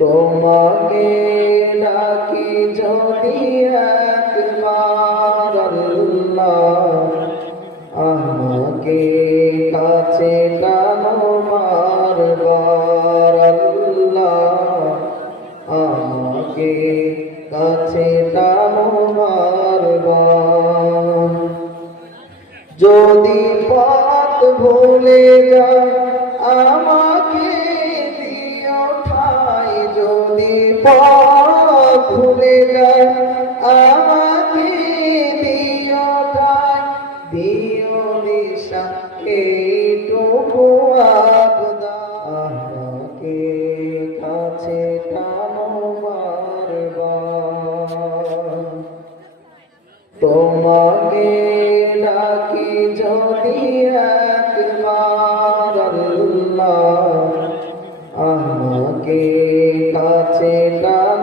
তোমাকে ডাকি যদি একবার আল্লাহ, আমাকে কাছে টানো বারবার আল্লাহ, আমাকে কাছে টানো বারবার। যদি পথ ভুলে যায় আমাকে দিও ঠাই, যদি পথ ভুলে যায় আমাকে দিও ঠাই, দিও দিশা এইটুকু আবদার, আমাকে কাছে টানো বারবার। তোমাকে ডাকি যদি একবার আল্লাহ, আমাকে কাছে টানো